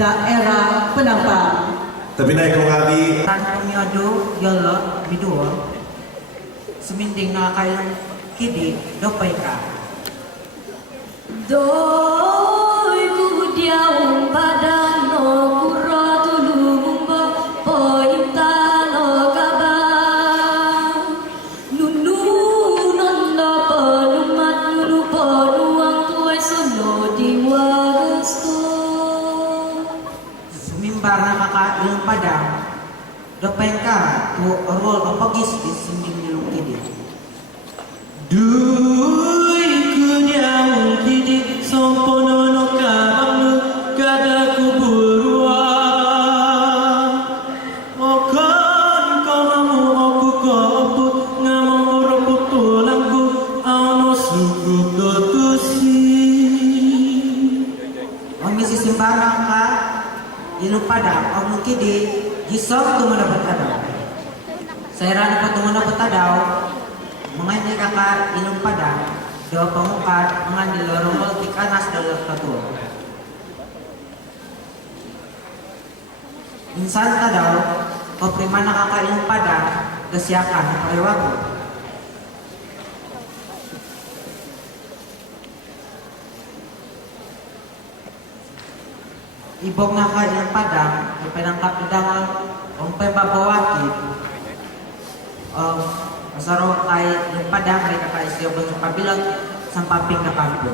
daerah penambang. Tapi naik kong abi. Tanpa miodo yolo bidua seminding na kayong kidi dopay ka. Doi ku diaum padang no kuro tulung ba pointa no kaba nunu nondo penumat nunu penuang tuai sono diwagasto Sumimbar na makailong padang dopay ka tu orol opagis di sinding nilong kidi. Dui kunyang titik somponono kabangnu kadaku burua Okan komamu oku koput ngamong uroput tulangku Ano suku totusi Omisi simbarang ka ilong padang o mukidi gisok tu mendapat adaw. Saya rana pa tu mendapat adaw mga hindi kaka ilong padang do pangukad mga nilorong tikanas dalat katu. Insan tadaw o prima nakaka ilong padang dasyakan parewago. Ibog na ka ilong padang ipanangkap idangan umpay babawaki masaro kay yung padang may kakaisyo ko sa kabilang sampaping na pagbo.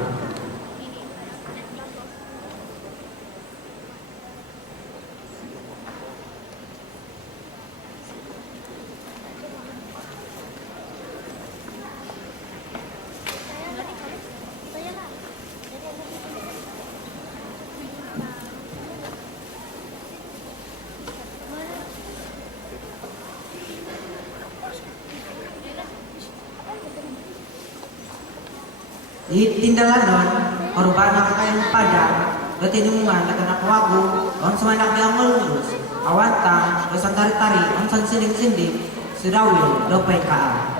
Itindalan nun, korban nakakayang padang, datinungan, naganakwago, on sumanak di ang malulus, awantang, dosang tari-tari, on san siling-siling, sirawil, dopay kaan.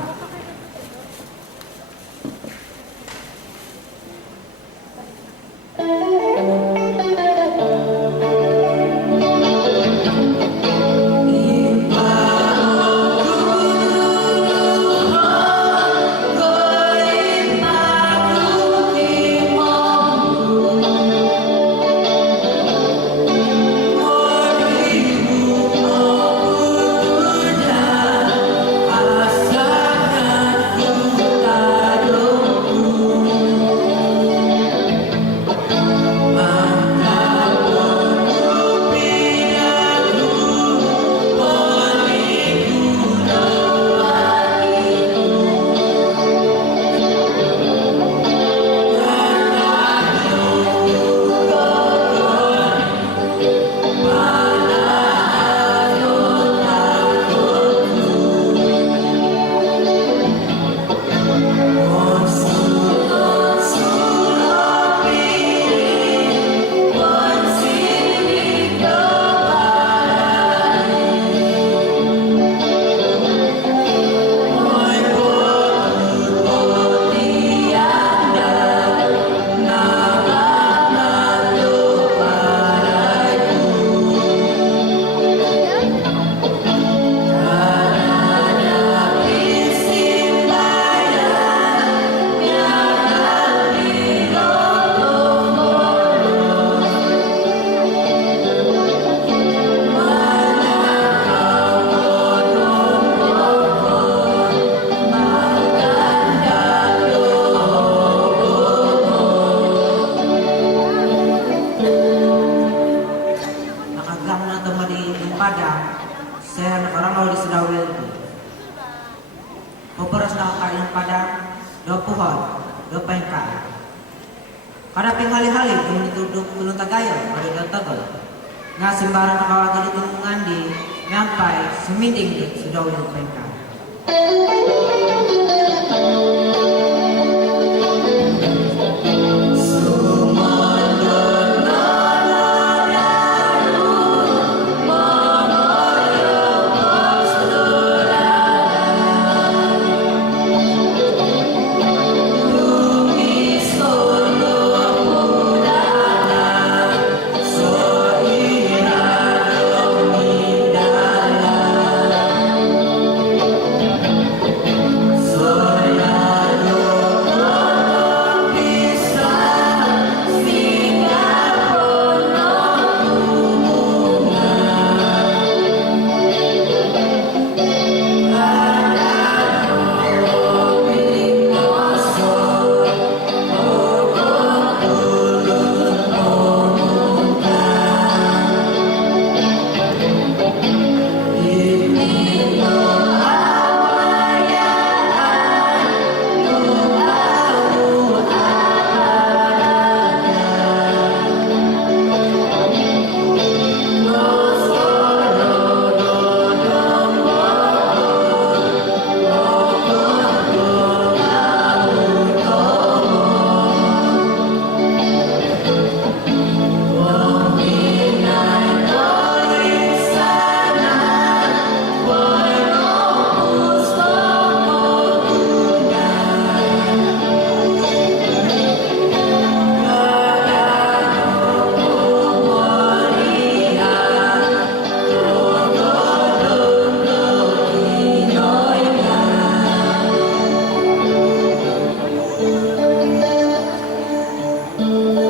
Kada pinghali-hali kung ditudok tulong tagayo ada datagol. Nga sembarang nakawagili kong ngandi nyampay suminding sudah ulang pengka. So Oi